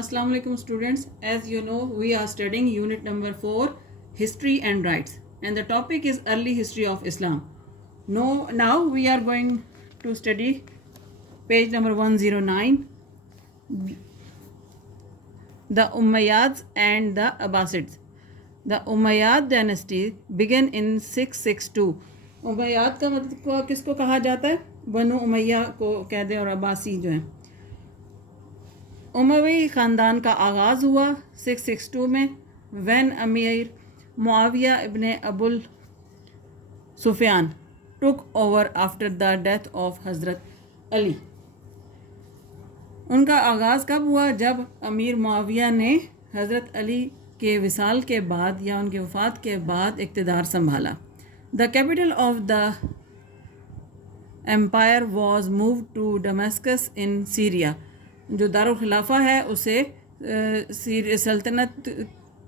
Assalamu alaikum students. As you know, we are studying unit number 4, History and Rights, and the topic is Early History of Islam. Now we are going to study page number 109, the Umayyads and the Abbasids. The Umayyad dynasty began in 662. उमैयाद का मतलब किसको कहा जाता है? बनु उमैया को कहते हैं और अब्बासी जो हैं. उमवी ख़ानदान का आगाज़ हुआ 662 में when Amir Muawiya ibn Abul Sufyan took over after the death of Hazrat Ali. उनका आगाज़ कब हुआ? जब अमीर मुआविया ने हज़रत अली के विसाल के बाद या उनके वफ़ात के बाद इक़्तिदार संभाला. The capital of the empire was moved to Damascus in Syria. जो दारुल खिलाफा है उसे सल्तनत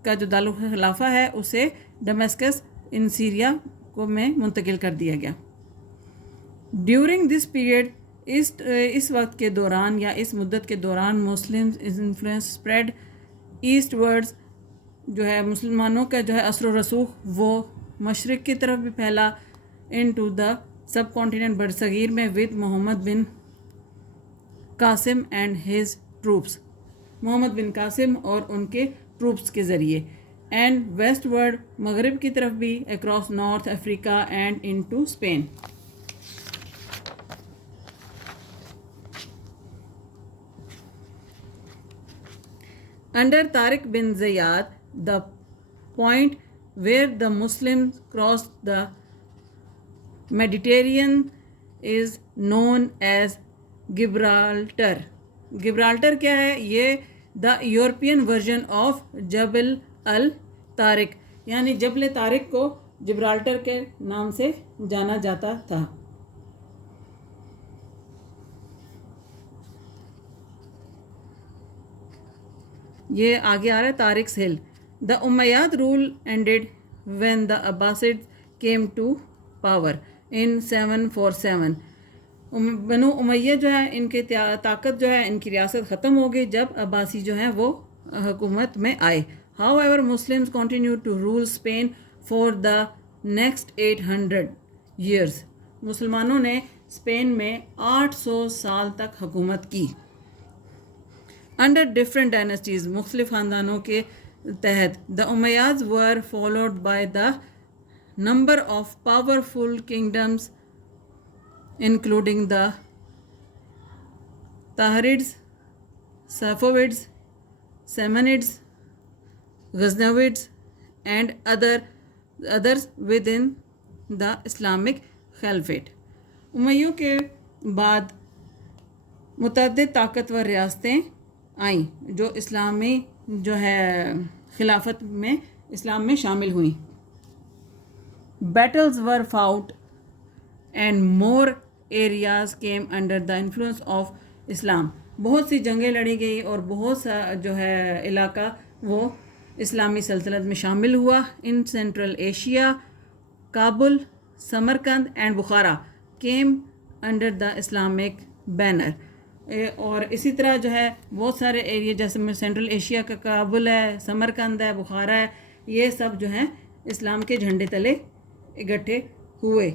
का जो दारुल खिलाफा है उसे डमस्कस इन सीरिया को में मुंतकिल कर दिया गया. ड्यूरिंग दिस पीरियड इस वक्त के दौरान या इस मुद्दत के दौरान मुस्लिम इन्फ्लुएंस स्प्रेड ईस्ट वर्ड्स. जो है मुसलमानों का जो है असर व रसूख वो मशरिक़ की तरफ भी फैला into the subcontinent बरसगीर में with Muhammad bin Qasim and his troops. Muhammad bin Qasim और उनके ट्रूप्स के ज़रिए. एंड वेस्ट वर्ड मगरिब की तरफ भी across North Africa and into टू स्पेन. Under Tariq bin Ziyad, the point where the Muslims crossed the Mediterranean is known as Gibraltar. Gibraltar क्या है? ये द यूरोपियन वर्जन ऑफ जबल अल तारिक, यानी जबल तारिक को जिब्राल्टर के नाम से जाना जाता था. ये आगे आ रहा है Tariq's hill. The Umayyad rule ended when the Abbasids came to power in 747. Banu Umayya जो है इनके ताकत जो है इनकी रियासत ख़त्म हो गई जब अब्बासी जो हैं वो हुकूमत में आए. However Muslims continue to rule Spain for the next 800 years. मुसलमानों ने स्पेन में 800 साल तक हुकूमत की. अंडर डिफरेंट डायनेस्टीज़, मुख्तलिफ ख़ानदानों के तहत. The Umayyads were followed by the number of powerful kingdoms including the Tahirids, Safavids, Samanids, Ghaznavids and others within the Islamic खिलाफत. उमैयों के बाद मुतअद्दिद ताकतवर रियासतें आईं जो इस्लामी जो है खिलाफत में इस्लाम में शामिल हुई. Battles were fought and more areas came under the influence of Islam. बहुत सी जंगें लड़ी गई और बहुत सा जो है इलाका वो इस्लामी सल्तनत में शामिल हुआ. In central Asia Kabul, Samarkand and Bukhara came under the Islamic banner. और इसी तरह जो है बहुत सारे एरिया जैसे सेंट्रल एशिया का काबुल है, समरकंद है, बुखारा है, ये सब जो हैं इस्लाम के झंडे तले इकट्ठे हुए.